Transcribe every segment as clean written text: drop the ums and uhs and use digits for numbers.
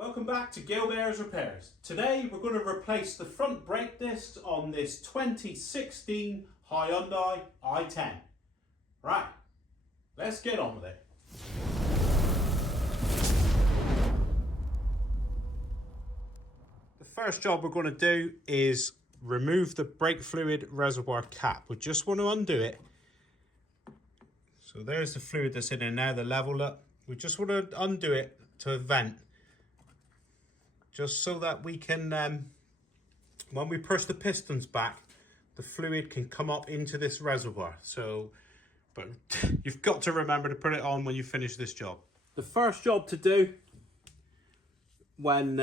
Welcome back to Gilbert's Repairs. Today we're going to replace the front brake discs on this 2016 Hyundai i10. Right, let's get on with it. The first job we're going to do is remove the brake fluid reservoir cap. We just want to undo it. So there's the fluid that's in there now, the leveler. We just want to undo it to a vent, just so that we can, when we push the pistons back, the fluid can come up into this reservoir. So, but you've got to remember to put it on when you finish this job. The first job to do when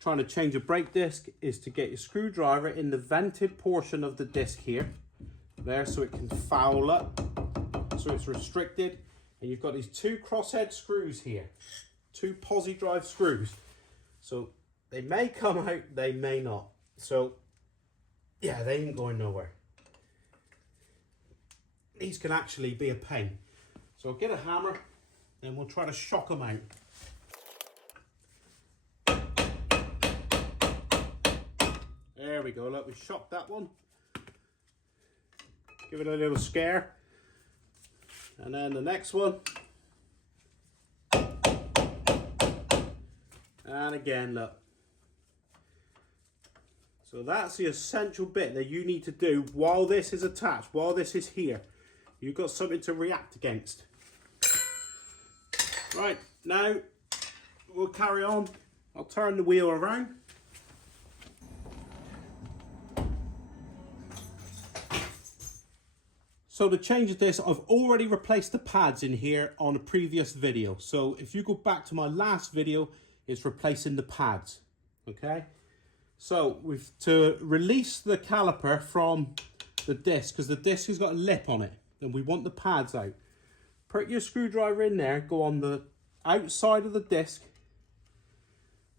trying to change a brake disc is to get your screwdriver in the vented portion of the disc here, there, so it can foul up, so it's restricted. And you've got these two crosshead screws here, two posi drive screws. So they may come out, they may not. So yeah, they ain't going nowhere. These can actually be a pain. So get a hammer and we'll try to shock them out. There we go, look, we shocked that one. Give it a little scare. And then the next one. And again, look. So that's the essential bit that you need to do while this is attached, while this is here. You've got something to react against. Right, now we'll carry on. I'll turn the wheel around. So to change this, I've already replaced the pads in here on a previous video. So if you go back to my last video, it's replacing the pads, okay? So to release the caliper from the disc, because the disc has got a lip on it, and we want the pads out. Put your screwdriver in there, go on the outside of the disc,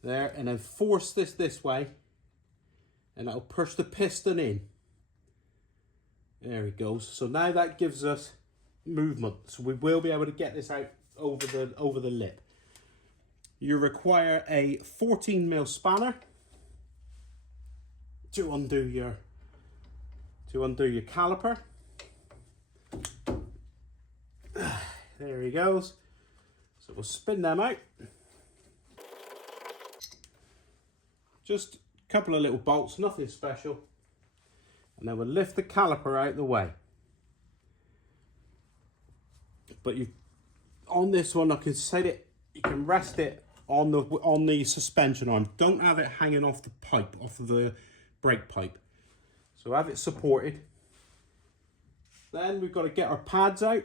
there, and then force this way, and that'll push the piston in. There it goes. So now that gives us movement. So we will be able to get this out over the lip. You require a 14mm spanner to undo your caliper. There he goes. So we'll spin them out. Just a couple of little bolts, nothing special. And then we'll lift the caliper out the way. But on this one, I can set it, you can rest it on the suspension arm. Don't have it hanging off the pipe, off of the brake pipe. So have it supported. Then we've got to get our pads out.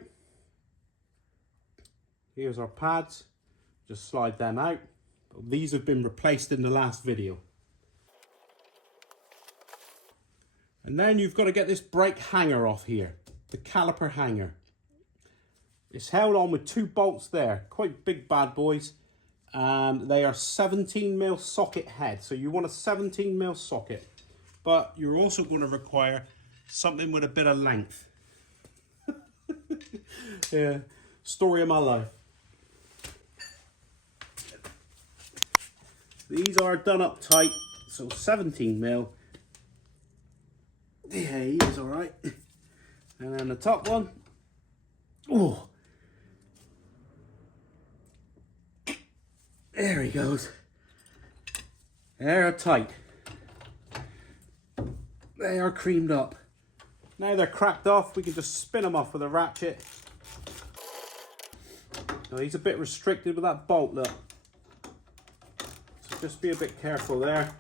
Here's our pads. Just slide them out. These have been replaced in the last video. And then you've got to get this brake hanger off here, the caliper hanger. It's held on with two bolts there, quite big bad boys. And they are 17mm socket head. So you want a 17mm socket, but you're also going to require something with a bit of length. Yeah, story of my life. These are done up tight, so 17mm. Yeah, he is all right. And then the top one. Oh, there he goes. They're tight. They are creamed up. Now they're cracked off, we can just spin them off with a ratchet. Now he's a bit restricted with that bolt, look. So just be a bit careful there.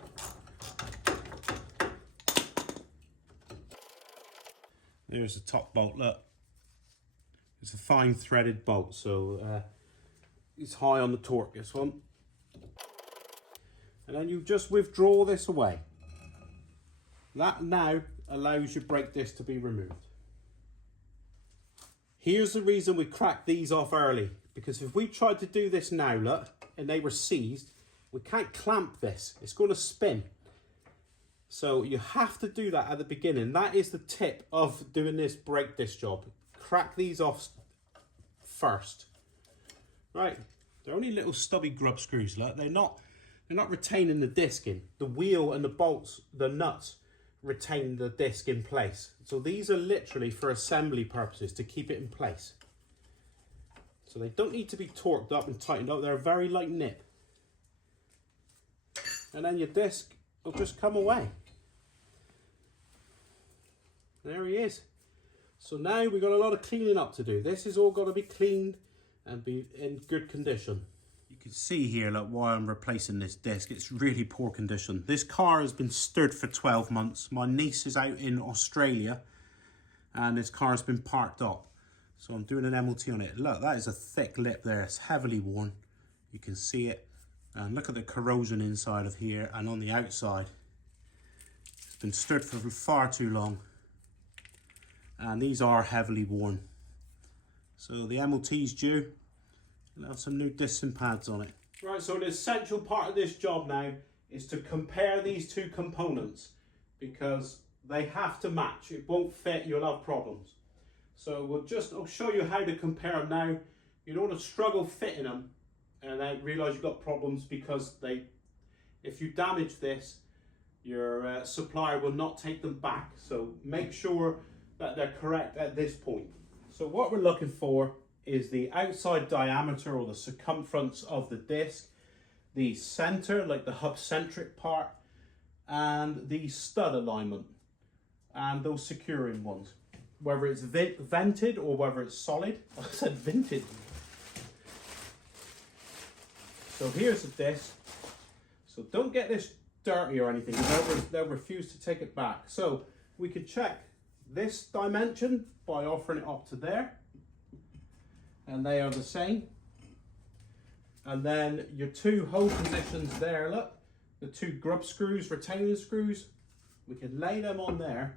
There's the top bolt, look. It's a fine threaded bolt, so it's high on the torque, this one. And then you just withdraw this away. That now allows your brake disc to be removed. Here's the reason we cracked these off early, because if we tried to do this now, look, and they were seized, we can't clamp this. It's going to spin. So you have to do that at the beginning. That is the tip of doing this brake disc job. Crack these off first. Right, They're only little stubby grub screws. Look, they're not retaining the disc in. The wheel and the bolts, the nuts, retain the disc in place. So these are literally for assembly purposes, to keep it in place. So they don't need to be torqued up and tightened up. They're a very light nip. And then your disc will just come away. There he is. So now we've got a lot of cleaning up to do. This has all got to be cleaned and be in good condition. You can see here, look, why I'm replacing this disc. It's really poor condition. This car has been stood for 12 months. My niece is out in Australia and this car has been parked up. So I'm doing an MOT on it. Look, that is a thick lip there. It's heavily worn. You can see it. And look at the corrosion inside of here and on the outside. It's been stood for far too long. And these are heavily worn. So the MOT's due. We'll have some new discs and pads on it. Right, so the essential part of this job now is to compare these two components, because they have to match. It won't fit, you'll have problems. So I'll show you how to compare them now. You don't want to struggle fitting them and then realise you've got problems, because if you damage this, your supplier will not take them back. So make sure that they're correct at this point. So what we're looking for is the outside diameter or the circumference of the disc, the center, like the hub centric part, and the stud alignment, and those securing ones. Whether it's vented or whether it's solid. I said vented. So here's the disc. So don't get this dirty or anything, they'll refuse to take it back. So we could check this dimension by offering it up to there, and they are the same. And then your two hole positions there, look, the two grub screws, retaining screws, we can lay them on there.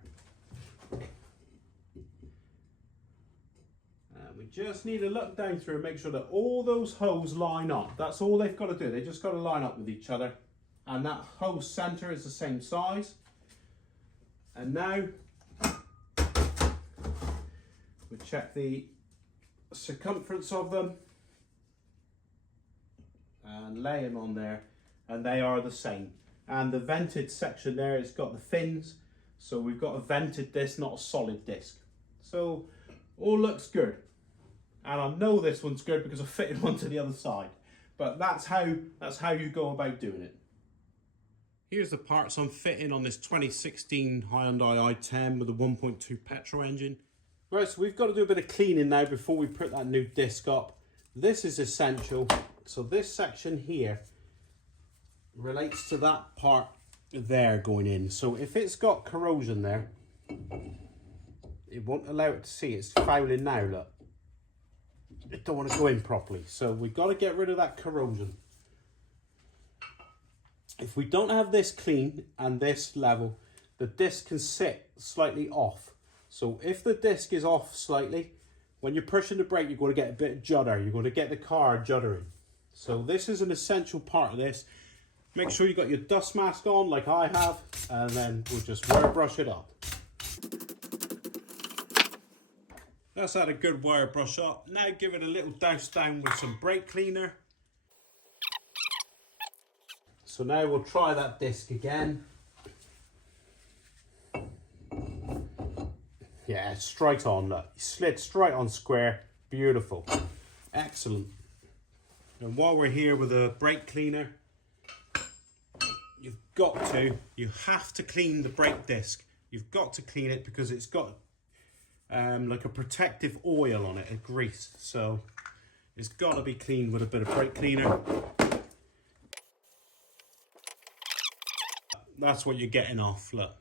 We just need to look down through and make sure that all those holes line up. That's all they've got to do. They just got to line up with each other. And that hole center is the same size. And now we check the circumference of them and lay them on there, and they are the same. And the vented section there, it's got the fins. So we've got a vented disc, not a solid disc. So all looks good. And I know this one's good because I fitted one to the other side. But that's how you go about doing it. Here's the parts I'm fitting on this 2016 Hyundai i10 with a 1.2 petrol engine. Right, so we've got to do a bit of cleaning now before we put that new disc up. This is essential. So this section here relates to that part there going in. So if it's got corrosion there, it won't allow it to see. It's fouling now, look. It don't want to go in properly. So we've got to get rid of that corrosion. If we don't have this clean and this level, the disc can sit slightly off. So if the disc is off slightly, when you're pushing the brake, you're going to get a bit of judder. You're going to get the car juddering. So this is an essential part of this. Make sure you got your dust mask on like I have, and then we'll just wire brush it up. That's had a good wire brush up. Now give it a little douse down with some brake cleaner. So now we'll try that disc again. Yeah, straight on, look. Slid straight on square. Beautiful. Excellent. And while we're here with a brake cleaner, you have to clean the brake disc. You've got to clean it because it's got like a protective oil on it, a grease. So it's got to be cleaned with a bit of brake cleaner. That's what you're getting off, look.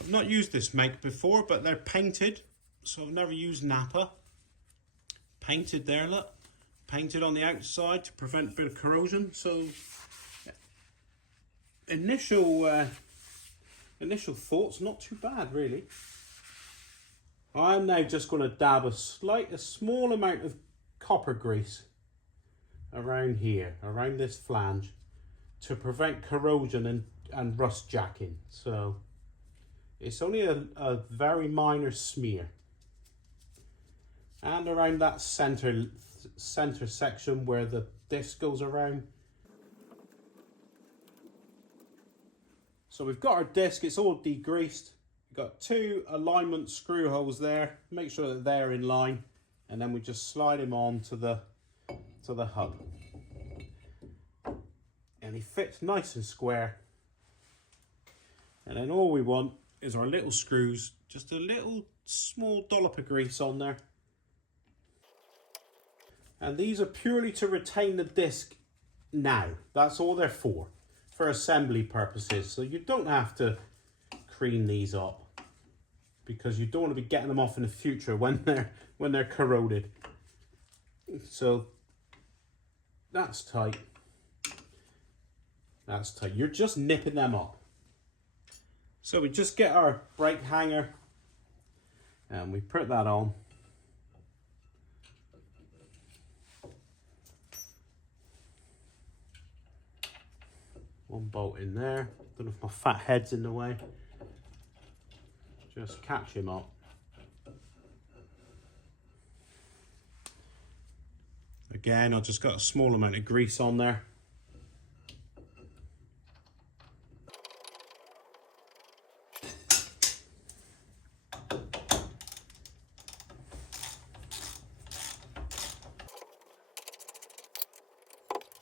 I've not used this make before, but they're painted, so I've never used Napa. Painted there, look. Painted on the outside to prevent a bit of corrosion. So initial thoughts, not too bad really. I'm now just going to dab a small amount of copper grease around here, around this flange, to prevent corrosion and rust jacking. So It's only a very minor smear. And around that center section where the disc goes around. So we've got our disc, it's all degreased. We've got 2 alignment screw holes there. Make sure that they're in line. And then we just slide him on to the hub. And he fits nice and square. And then all we want is our little screws, just a little small dollop of grease on there. And these are purely to retain the disc now. That's all they're for assembly purposes. So you don't have to clean these up, because you don't want to be getting them off in the future when they're corroded. So that's tight. That's tight. You're just nipping them up. So we just get our brake hanger and we put that on. One bolt in there. Don't know if my fat head's in the way. Just catch him up. Again, I've just got a small amount of grease on there.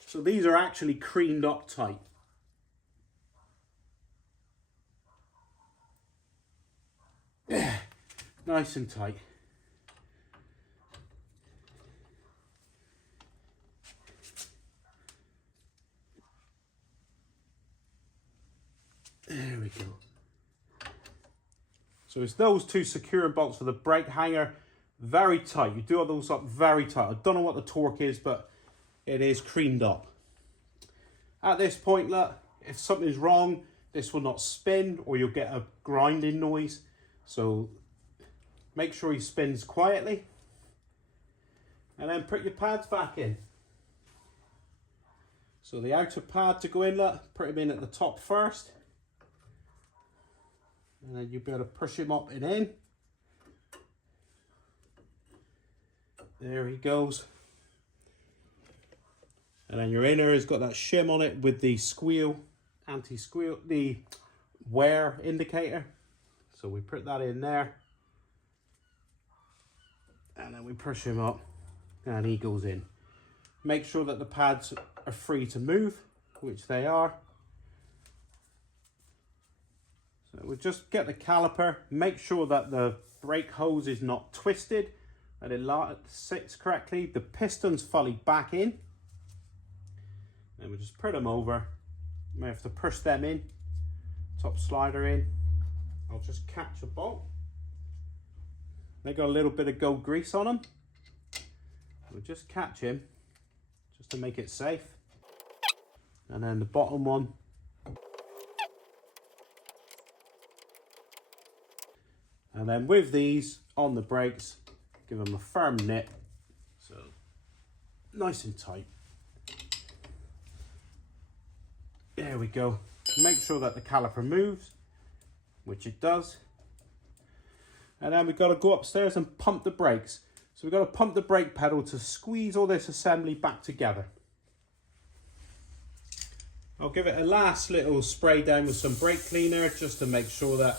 So these are actually creamed up tight. Yeah, nice and tight. There we go. So it's those 2 securing bolts for the brake hanger, very tight. You do have those up very tight. I don't know what the torque is, but it is creamed up. At this point, look, if something's wrong, this will not spin or you'll get a grinding noise. So make sure he spins quietly. And then put your pads back in. So the outer pad to go in, look, put him in at the top first. And then you'll be able to push him up and in. There he goes. And then your inner has got that shim on it with the squeal, anti-squeal, the wear indicator. So we put that in there. And then we push him up and he goes in. Make sure that the pads are free to move, which they are. So we'll just get the caliper, make sure that the brake hose is not twisted, that it sits correctly, the piston's fully back in. And we just put them over. You may have to push them in, top slider in. I'll just catch a bolt. They got a little bit of gold grease on them. We'll just catch him, just to make it safe. And then the bottom one. And then with these on the brakes, give them a firm nip. So nice and tight. There we go. Make sure that the caliper moves, which it does. And then we've got to go upstairs and pump the brakes. So we've got to pump the brake pedal to squeeze all this assembly back together. I'll give it a last little spray down with some brake cleaner just to make sure that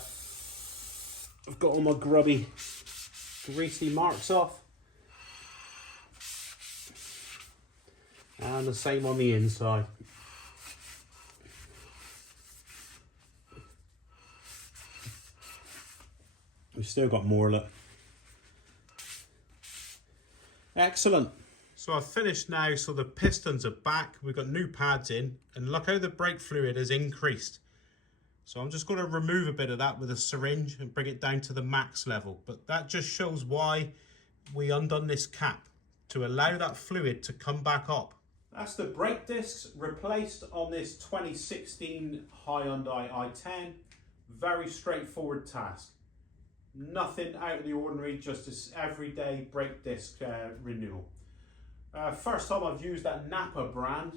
I've got all my grubby, greasy marks off. And the same on the inside. We've still got more, look. Excellent. So I've finished now, so the pistons are back. We've got new pads in, and look how the brake fluid has increased. So I'm just going to remove a bit of that with a syringe and bring it down to the max level. But that just shows why we undone this cap, to allow that fluid to come back up. That's the brake discs replaced on this 2016 Hyundai i10. Very straightforward task. Nothing out of the ordinary, just this everyday brake disc renewal. First time I've used that Napa brand.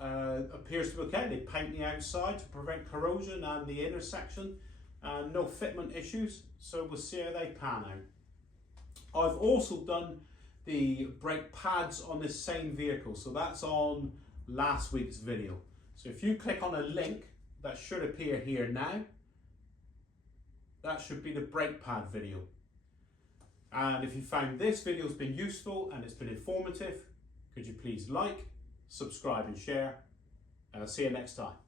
Appears to be okay. They paint the outside to prevent corrosion and the intersection. and no fitment issues, so we'll see how they pan out. I've also done the brake pads on this same vehicle, so that's on last week's video. So if you click on a link that should appear here now, that should be the brake pad video. And if you found this video has been useful and it's been informative, could you please like, subscribe and share, and I'll see you next time.